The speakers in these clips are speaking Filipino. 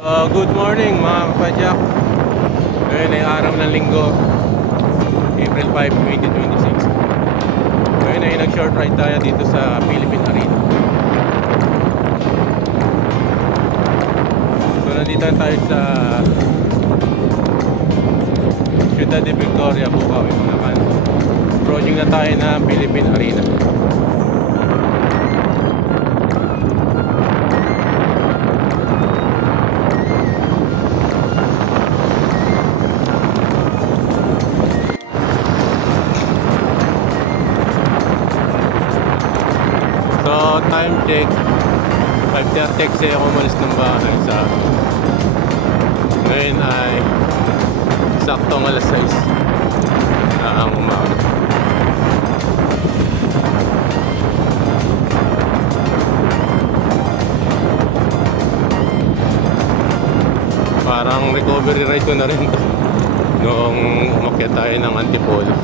Good morning mga kapadyak. Ngayon ay araw ng linggo, April 5, 2026. Ngayon ay nag-short ride tayo dito sa Philippine Arena. So nandito tayo sa Ciudad de Victoria, Bukawi, Bulacan. Approaching na tayo na Philippine Arena. So time check 5:30 kasi ako umalis ng bahay sa ngayon ay saktong alas 6 na ang umaga. Parang recovery ride ko na rin noong umakyat tayo ng Antipolo.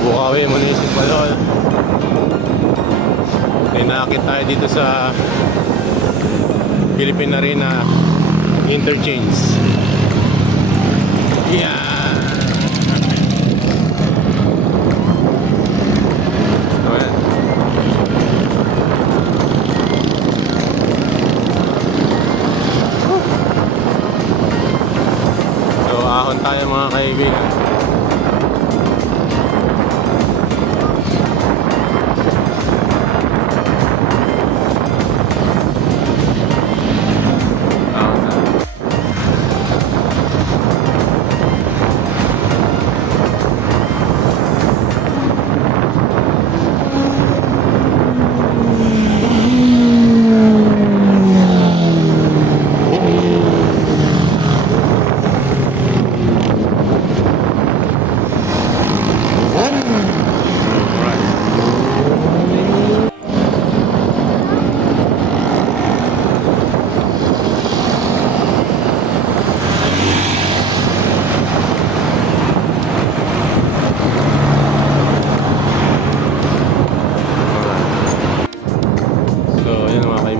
Bukawi Municipal Hall. Inakit tayo dito sa Philippine Arena Interchange. Yeah. Ayan. So ahon tayo mga kaibigan.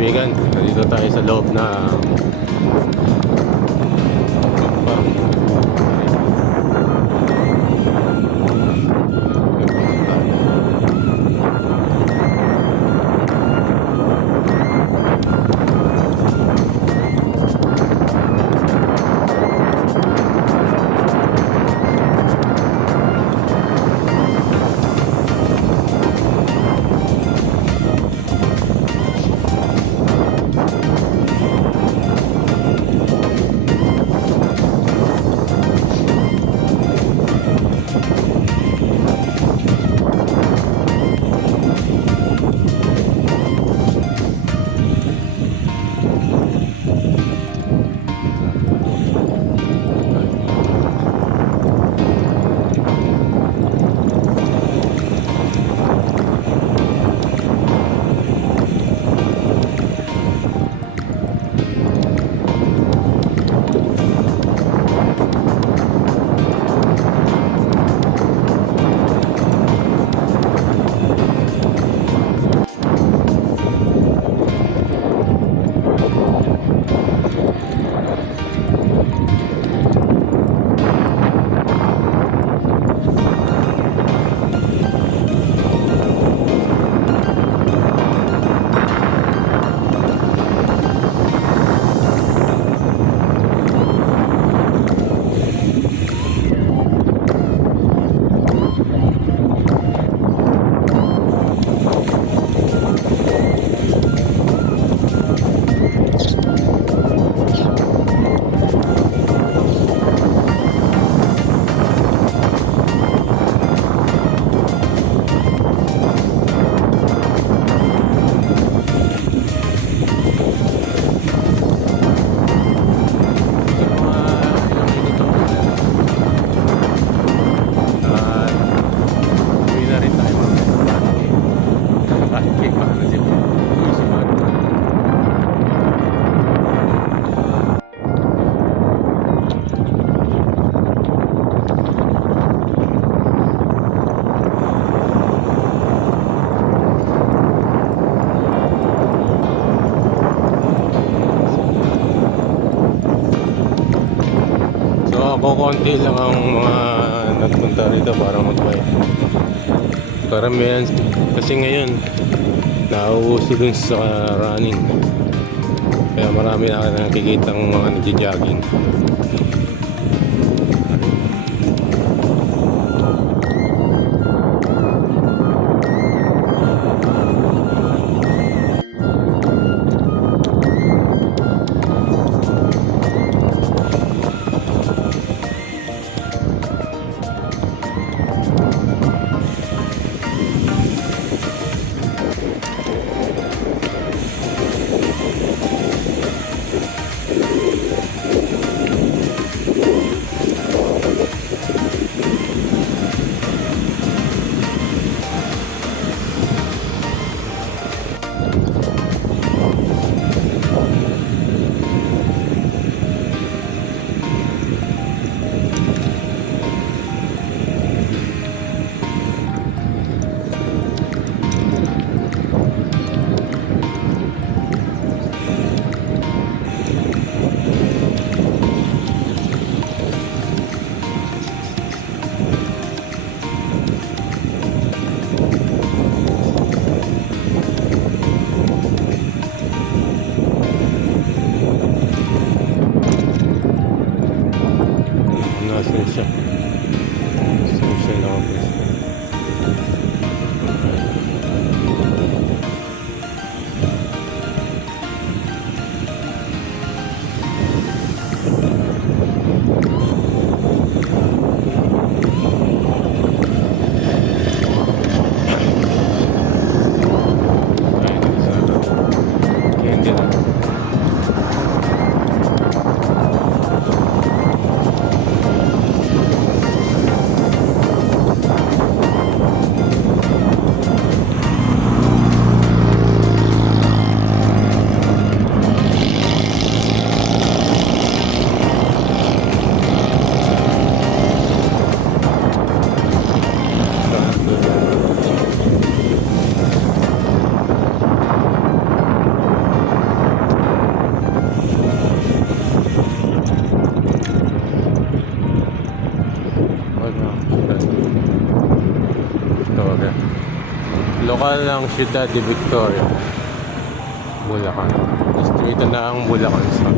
Kaibigan, dito tayo sa loob na kokonti lang ang mga nagpunta rito para mag-bike. Karamihan kasi ngayon nauuso dun sa running. Kaya marami na nakikita ng mga nagja-jogging. Nasaan siya? Nasaan siya nakapwesto? Ayun, nasa Candy lang. Victoria. Lokal ng Ciudad de Victoria. Bulacan. Distrito na ang Bulacan sa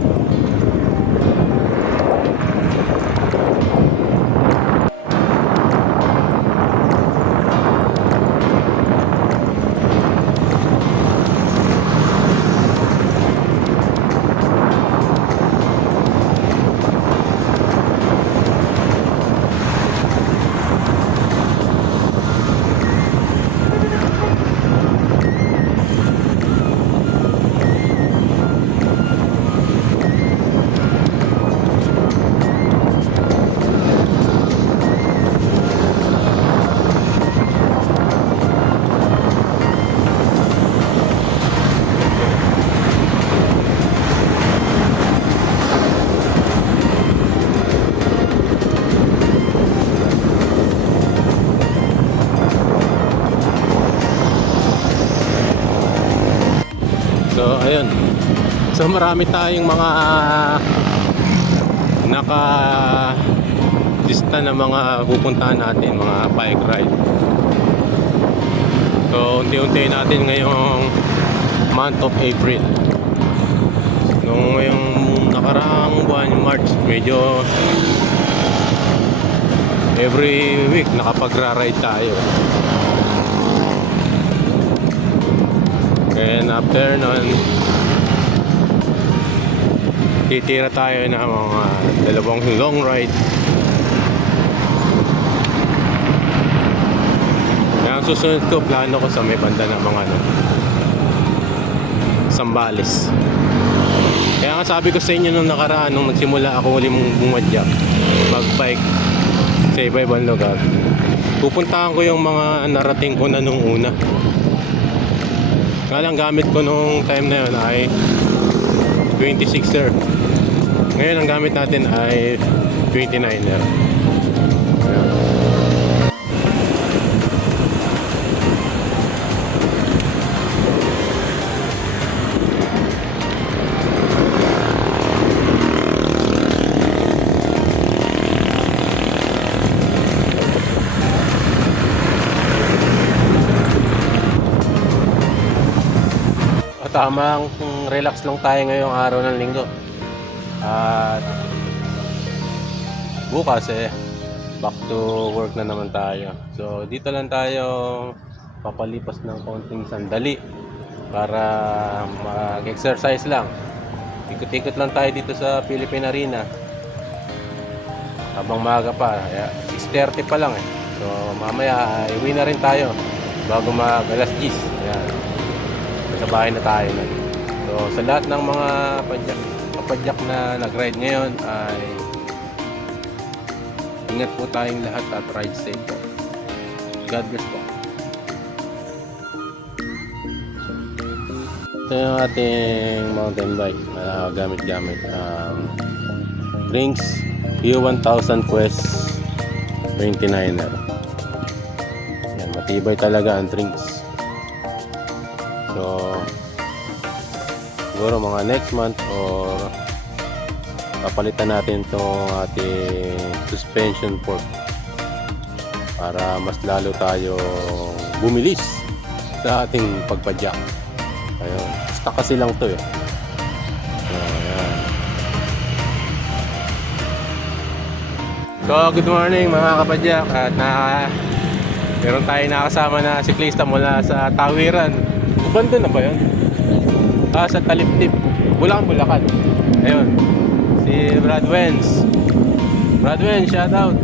So ayun. So marami tayong mga naka lista na mga pupuntahan natin, mga bike ride. So unti-unti natin ngayong month of April. Nung ngayong nakaraang buwan, March, medyo every week nakapag-ride tayo. And after nun, titira tayo ng mga dalawang long ride. Kaya ang susunod ko, plano ko sa may banda ng mga Zambales. Kaya nga sabi ko sa inyo nung nakaraan, nung nagsimula ako ulit bumadyak, mag-bike sa iba-ibang lugar, pupuntahan ko yung mga narating ko na nung una. Nga lang gamit ko nung time na yun ay 26er. Ngayon ang gamit natin ay 29er. tamang relax lang tayo ngayong araw ng linggo. At bukas back to work na naman tayo. So dito lang tayo papalipas ng konting sandali para mag-exercise lang. Ikot-ikot lang tayo dito sa Philippine Arena habang maaga pa. 6:30 pa lang So mamaya iwi na rin tayo bago mag alas 10. Ayan. Sa bahay na tayo na. So sa lahat ng mga kapadyak na nag-ride ngayon ay ingat po tayong lahat at ride safe po. God bless po. Ito yung ating mountain bike na gamit-gamit. Brinks U1000 Quest 29er. Yan, matibay talaga ang drinks. So siguro mga next month or papalitan natin itong ating suspension fork para mas lalo tayo bumilis sa ating pagpadyak. Ayun, stuck kasi lang to Ayan. So good morning mga kapadyak, at meron tayo nakasama na siklista mula sa Tawiran. Ubando na ba yun? Sa Taliptip, Bulacan. Ayun, si Brad Wens. Brad Wens, shout out.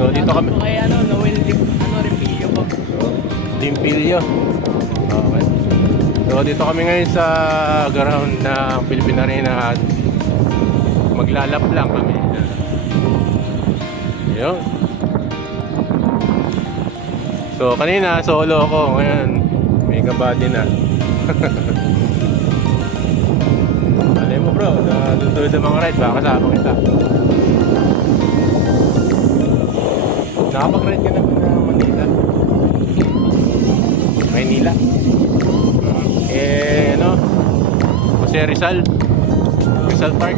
So dito kami kay Noel Rimpilio po. Limpilyo. Okay. So dito kami ngayon sa ground ng Philippine Arena at maglalap lang kami. Ayun. So kanina solo ako, ngayon may kabady na. Alay mo bro, natutuloy sa mga ride, baka kasama kita. Nakapag-ride ka na ba na Manila? Maynila? Jose Rizal Park?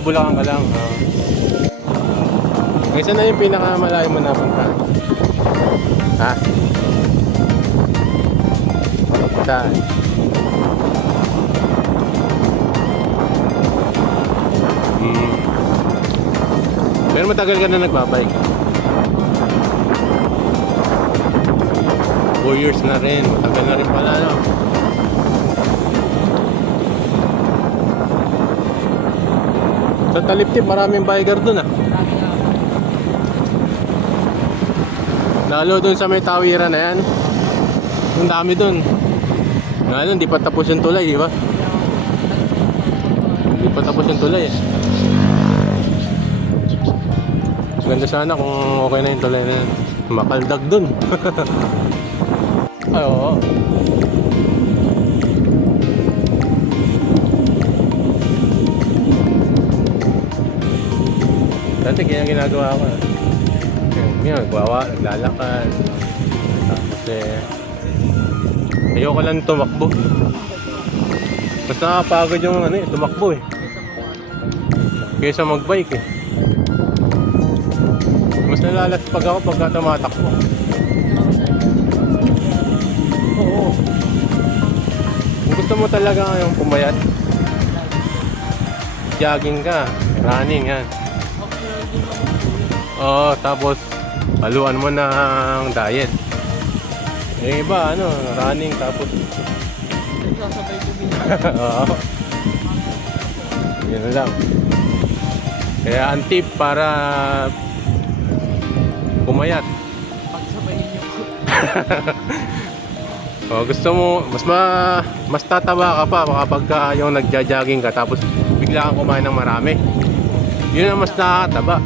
Bulacan ka lang. Kaysa na yung pinakamalayo mo napunta? Ha? Saan? Pero matagal ka na nagbabike? 4 years na rin. Matagal na rin pala, no? Sa Taliptip, maraming biker dun, Lalo dun sa may Tawiran na yan. Ang dami dun. Lalo, hindi pa tapos yung tulay, di ba? Hindi pa tapos yung tulay, Ganda sana kung okay na yung tulay na yan. Makaldag dun. Ay, oo. Dati kaya ginagawa ko. Ngayon, naglalakad. Tapos ayoko lang tumakbo. Mas nakapagod yung tumakbo kaysa magbike Mas nalalaspag ako pagka tumatakbo. Oo. Kung gusto mo talaga yung pumayat, jogging ka, running yan. Oo, tapos haluan mo ng diet. Yung iba, running tapos oo. Yun lang. Kaya ang tip para pumayat, Pagsabayin niyo po. gusto mo mas tataba ka pa kapag yung nagja-jogging ka tapos bigla kang kumain ng marami. Yun ang mas nakakataba.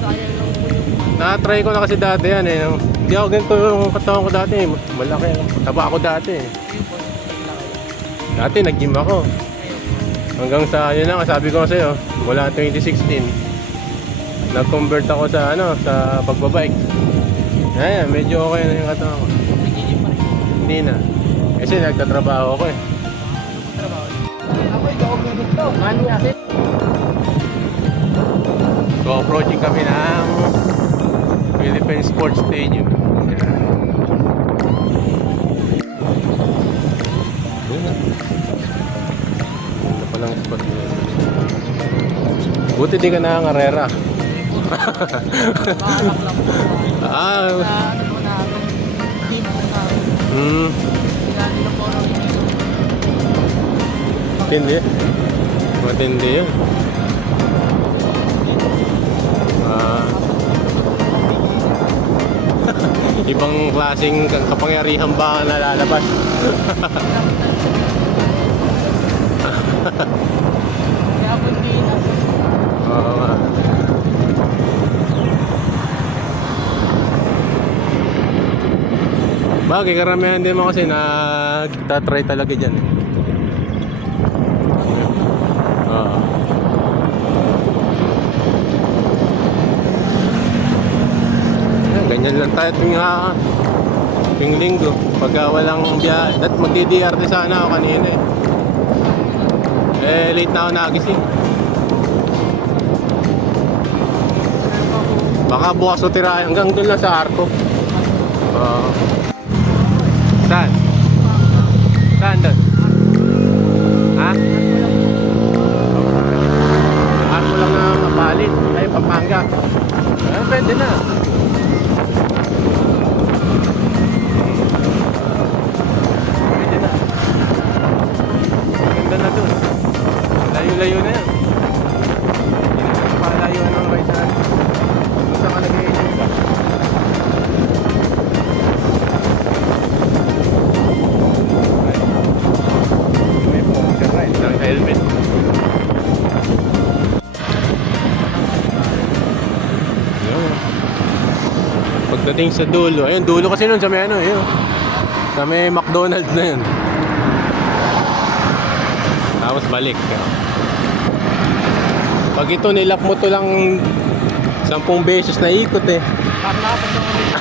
Sayang lang po yung Na-try ko na kasi dati yan Hindi ako ganito yung katawan ko dati. Malaki. Taba ako dati. Dati nag-gym ako. Hanggang sa yun lang, sabi ko sa'yo, mula 2016 nag-convert ako sa sa pagbabike. Ayan, medyo okay na yung katawan ko. nagiging pa rin. Hindi na. Kasi nagtatrabaho ako Trabaho. Ako ikaw ang dito. Mani kasi. So approaching kami ng Philippine Sports Stadium. Ayan. Buti di ka nangangarera. Makalak lang po. Ah, Sa ano po namin, team po namin. hmm, Kaya nila po ako matindi. Matindi yun. Ah, ibang klaseng kapangyarihan ba ang nalalabas? Kaya po hindi nasa Oo nga. Bagay, karamihan din mo kasi nagtatry talaga dyan. Oo. Ayan, ganyan lang tayo tuwing linggo. Pagka walang biyahe. At magdi-DRT sana ako kanina eh. Late na ako nagising. Baka bukas o tirahe hanggang doon lang sa Arco. Oo. Saan? Saan doon? Ha? Arco lang na mapalit. Ay, Pampanga. Pwede na. Pwede na. Ganda na doon. Layo-layo na yan. Hindi na palayo ng right na. Kung saan ka nag-i-enjoy ka? May poker right. Isang helmet. Yun. Pagdating sa dulo, ayun, dulo kasi nun sa may ano, yun. Sa may McDonald's na yun. Tapos balik. Pag ito nilap mo to lang 10 beses na ikot eh. parang nakapagod ulit.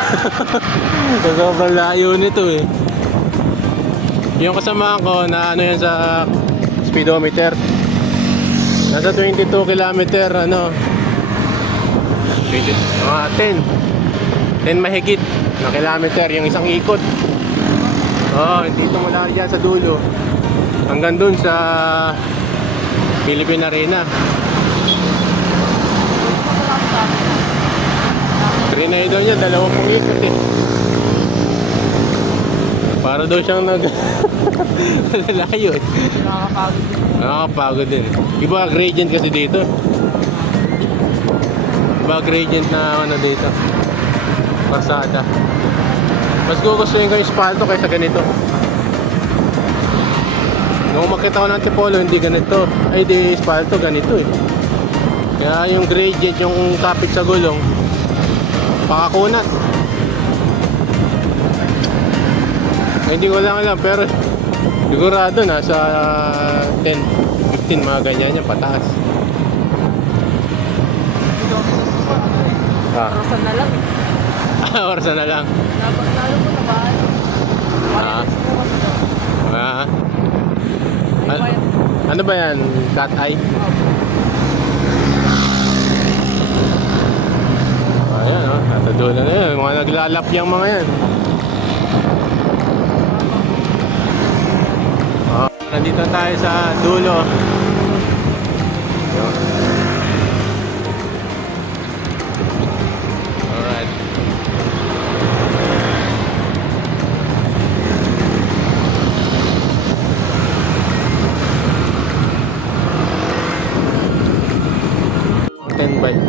So, sobrang layo nito eh. Yung kasama ko na ano yan sa speedometer. Nasa 22 kilometer ano. 20, mga 10 mahigit na kilometer yung isang ikot. Oh, dito mula dyan sa dulo hanggang dun sa Philippine Arena. Trinay daw niya, 20 ikot eh. Para daw siyang layo eh. Nakakapagod din. Nakakapagod din. Iba gradient kasi dito. Iba gradient na ano dito. Pasada. Mas gugustuhin ko yung spalto kaysa ganito. Nung makita ko ng Antipolo, hindi ganito. Ay di spalto, ganito eh. Kaya yung gradient, yung kapit sa gulong, pakakunat. Hindi ko lang alam, pero sigurado nasa 10, 15 mga ganyan yan, pataas. Ah. Orasan na lang eh. Orasan na lang. Lalo po na bahay. Ah. Ah. Ano ba yan? Cat eye? Ayan o, nasa dulo na yun. Mga naglalap yung mga yan. Nandito tayo sa dulo. Yun. Alright. Mountain bike.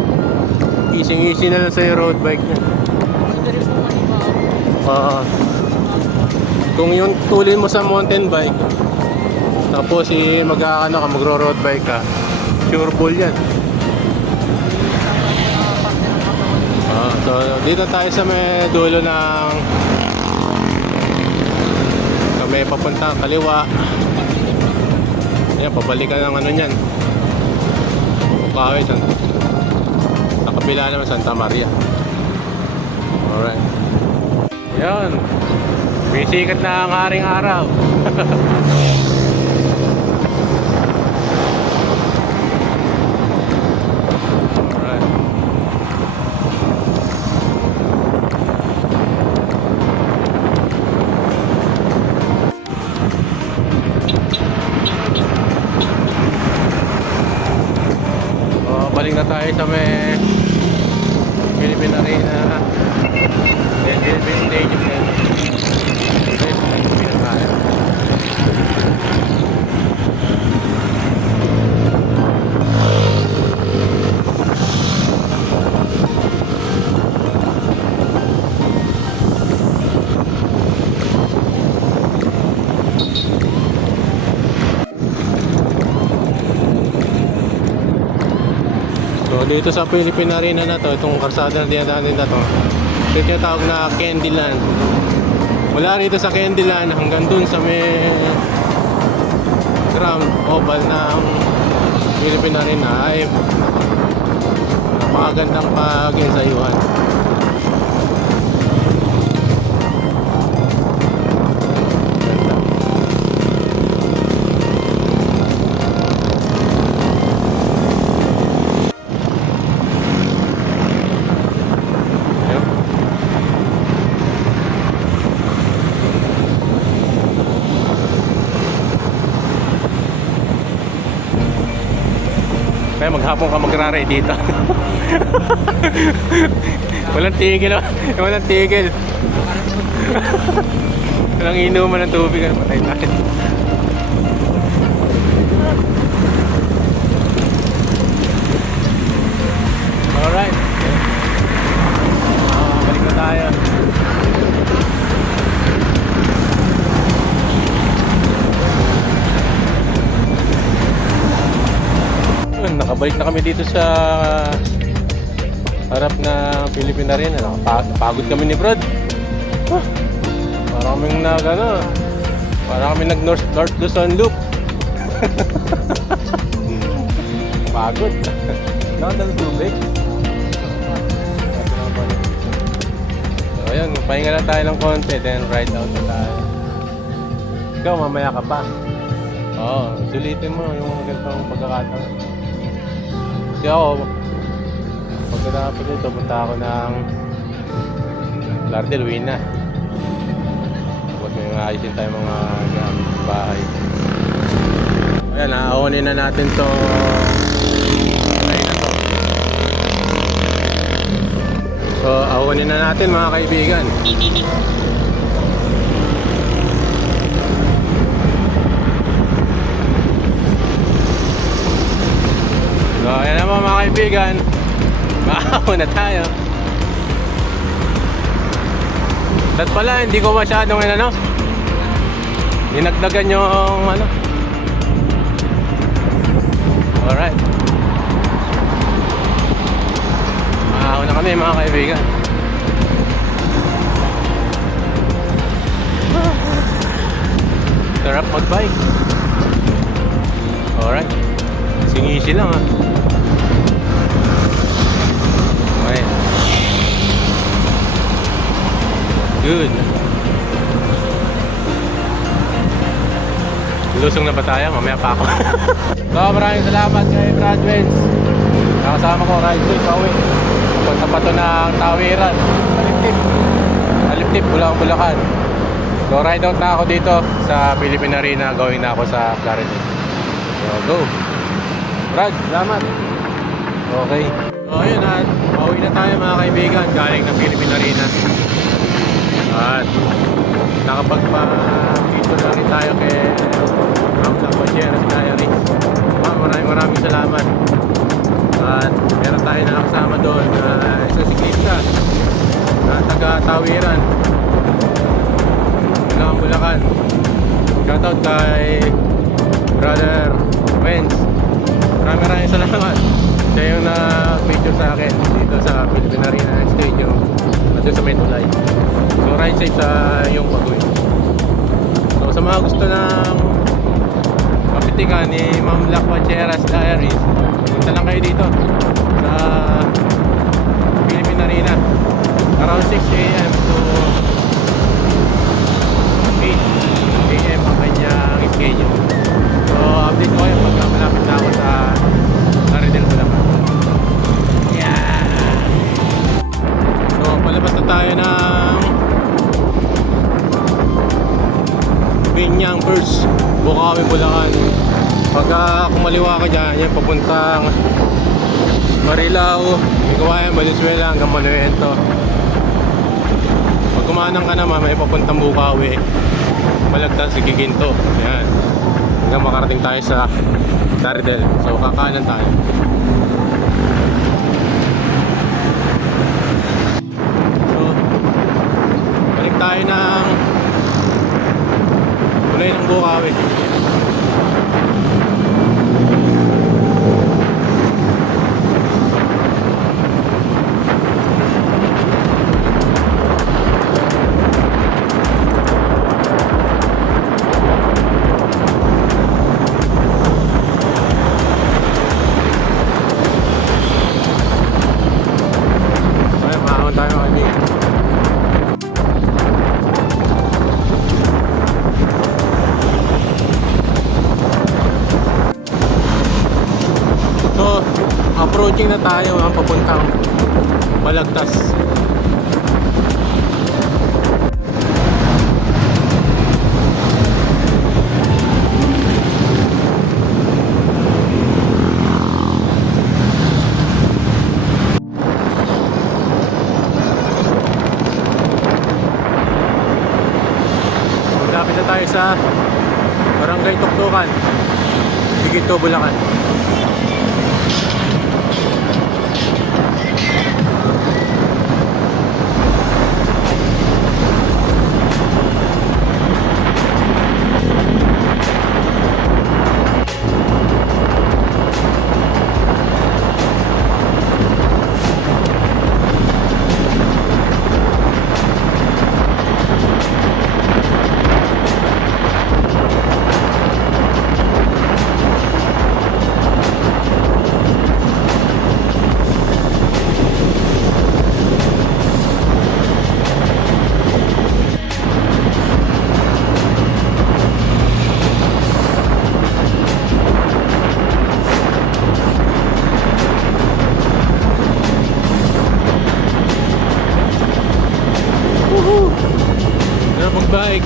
Easy na lang sa'yo road bike na. Pwede rin po manibago. Kung yung tulin mo sa mountain bike, tapos mag-aano ka, magro-road bike ka, sure bull yan. So dito tayo sa may dulo ng may papuntang kaliwa. Yan, pabalikan ng ano nyan. Bukawi, sa kabila naman Santa Maria. Alright. Yan. Bisikat na ang haring araw. Balik sa may Philippine Arena. Then Philippine Stadium din. Ito yung pinakain. So dito sa Philippine Arena na to, itong karsada na dinadaanan na to, ito yung tawag na Candyland. Mula rito sa Candyland hanggang dun sa may ground oval ng Philippine Arena ay napakagandang pag-ensayuhan. Kaya maghapon ka magrare dito. Walang tigil, oh. Walang tigil. Walang inuman ng tubig. Ano, patay tayo. Alright. Balik na tayo. Nakabalik na kami dito sa harap na Philippine Arena. Nakapagod kami ni Brad. Para kaming nag North Luzon Loop. Pagod. Nakadal tubig. So ayun, pahinga lang tayo ng konti, then ride out na tayo. Ikaw, mamaya ka pa. Oo, sulitin mo yung ganitong pagkakataon. Kasi ako, pagkatapos nito, punta ako ng Lardel, uwi na. Tapos may mga ayusin tayo mga bahay. Ayan, naaunin na natin to. So, aunin na natin mga kaibigan. So, ayan naman mga kaibigan. Maawa na tayo. That pala, hindi ko masyadong dinagdagan yung alright. Maawa na kami mga kaibigan. Sarap mag-bike. Alright. Singisi lang ha. Okay. Good. Lusong na ba tayo? Mamaya pa ako. So maraming salamat kay Brad Wentz. Nakasama ko ride to pauwi. Punta pa to ng Tawiran. Aliptip, Bulacan. So ride out na ako dito sa Philippine Arena. Going na ako sa Clarendon. So go. Brad, salamat. Okay. So ayun at pauwi na tayo mga kaibigan galing ng Philippine Arena. At nakapagpa-dito na rin tayo kay Ramla Pajeras Diary. Maraming salamat. At meron tayo na kasama doon na isa siklista na taga Tawiran, Bulacan. Shoutout kay Brother Wentz. Maraming salamat. Siya yung na-picture sa akin dito sa Philippine Arena Stadium at sa Metulay. So ride safe sa iyong pag-uwi. So sa mga gusto ng kapitikan ni Ma'am Lac Pajeras Diaries, punta lang kayo dito sa Philippine Arena around 6 AM to 8 AM ang kanyang schedule. So update ko kayo pagka malapit na ako sa Lardel, Bulacan. Yeah! So palabas na tayo ng Binyang First, Bukawi, Bulacan. Pagka kumaliwa ka dyan, yan papuntang Marilao, Iguayan, Valenzuela hanggang Manuento. Pag kumanang ka naman, may papuntang Bukawi, Balagtas, Giginto. Yan. Hanggang makarating tayo sa Daridel. So kakanan tayo. So balik tayo ng tulay ng Bukawi. Approaching na tayo ang papuntang Balagtas. Malapit na tayo sa Barangay Tuktukan, Giginto, Bulacan. Magbike.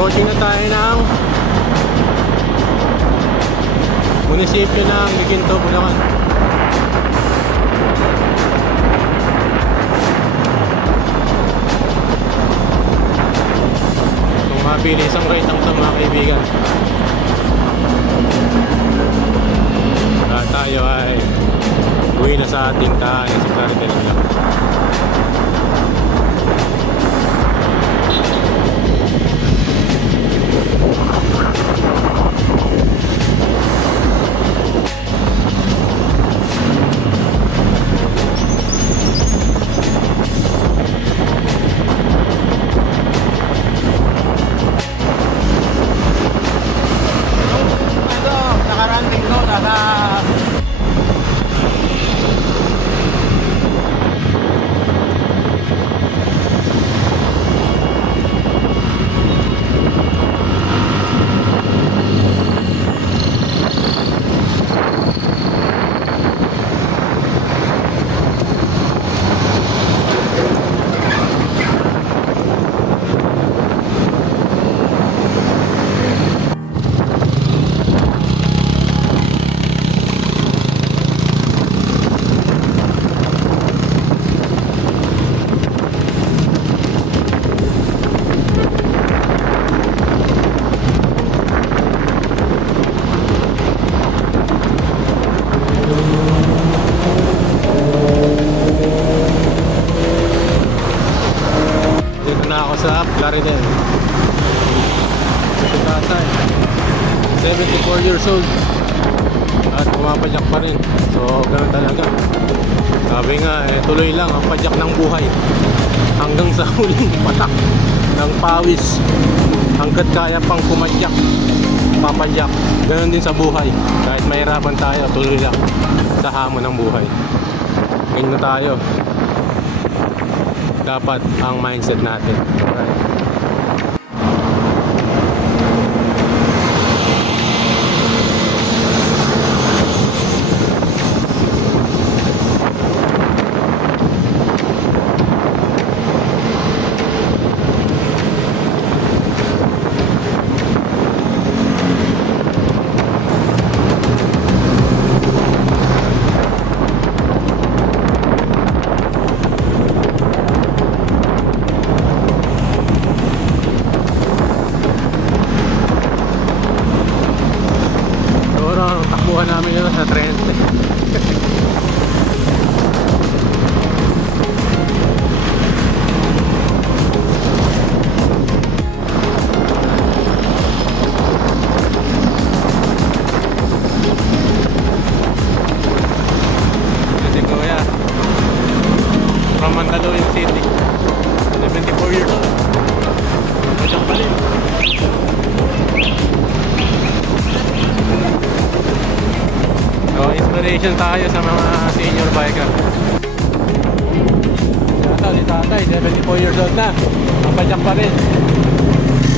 Approaching na tayo ng munisipyo ng Giginto, Bulacan. Kung mapili isang right lang ito mga kaibigan, tayo ay uwi na sa ating tahanan sa Daridel. Nakaranding ko, nasa sa Daridel. Ito tatay, 74 years old at pumapadyak pa rin. So ganun talaga. Sabi nga, tuloy lang ang padyak ng buhay hanggang sa huling patak ng pawis, hanggat kaya pang pumadyak. papadyak. Ganon din sa buhay. Kahit mahirapan tayo, tuloy lang sa hamon ng buhay. Ganyan na tayo. Dapat ang mindset natin. Alright. Siguro ang takbuhan namin yun sa 30. Kasi kuya, from Mandaluyong City, 74 years old. Masyak pala yun. So, inspiration tayo sa mga senior biker. Si tatay, 74 years old na. Ang padyak pa rin.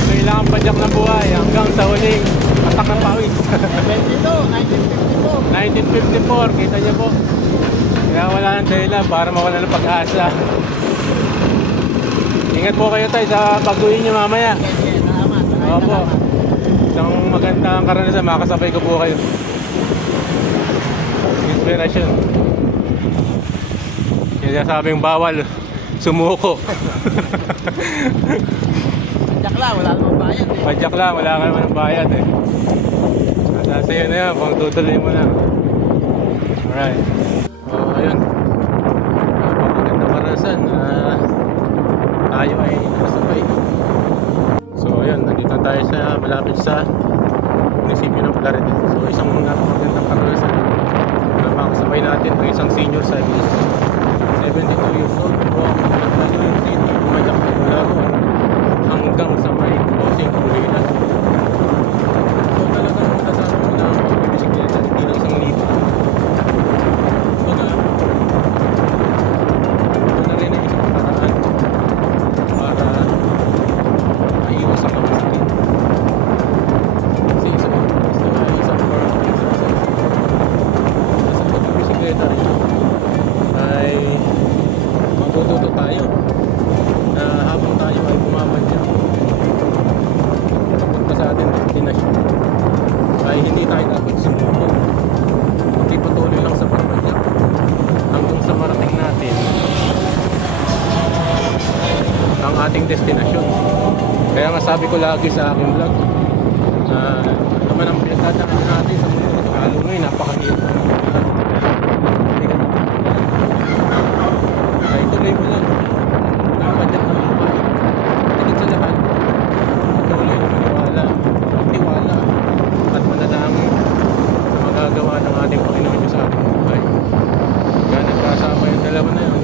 Tuloy lang ang padyak ng buhay hanggang sa huling atak ng pawis. 1954, kita niyo po. Kaya wala nang dahilan para mawala ng pag-asa. Ingat po kayo tayo sa pag-uwi niyo mamaya. Opo. Isang magandang karanasan, makasabay ko po kayo. Inspirasyon. Kaya sabing bawal sumuko. Padyak lang, wala namang bayad eh. Padyak lang, wala ka naman ng bayad eh. Nasa iyo na yan, pang tutuloy mo na. Alright. So, ayun. Napakaganda karanasan na tayo ay nasabay. So, ayun. Nandito tayo sa malapit sa munisipyo ng Claridel. So, isang napakagandang karanasan na makasabay natin ang isang senior cyclist. 72 years old. Yung city, pumadyak na mula doon hanggang sa may crossing Pulilan. So, talagang masasabi mo na ang pagbibisikleta, hindi na isang libo. Ito na rin ang isang paraan para maiwas ang mga sakit. Kasi isang paraan sa pagbibisikleta ay matututo tayo na habang tayo ay bumamadya papunta sa ating destinasyon ay hindi tayo dapat sumuko, hindi patuloy lang sa pagmadya hanggang sa marating natin ang ating destinasyon. Kaya nga sabi ko lagi sa aking vlog na naman ang pinagdadaanan natin sa mundo lalo ngayon napakahirap ay tuloy mo lang napadyak ng buhay. Higit sa lahat patuloy na maniwala, magtiwala at manalangin sa magagawa ng ating Panginoon sa ating buhay. Kaya nagkasama yung dalawa na yun,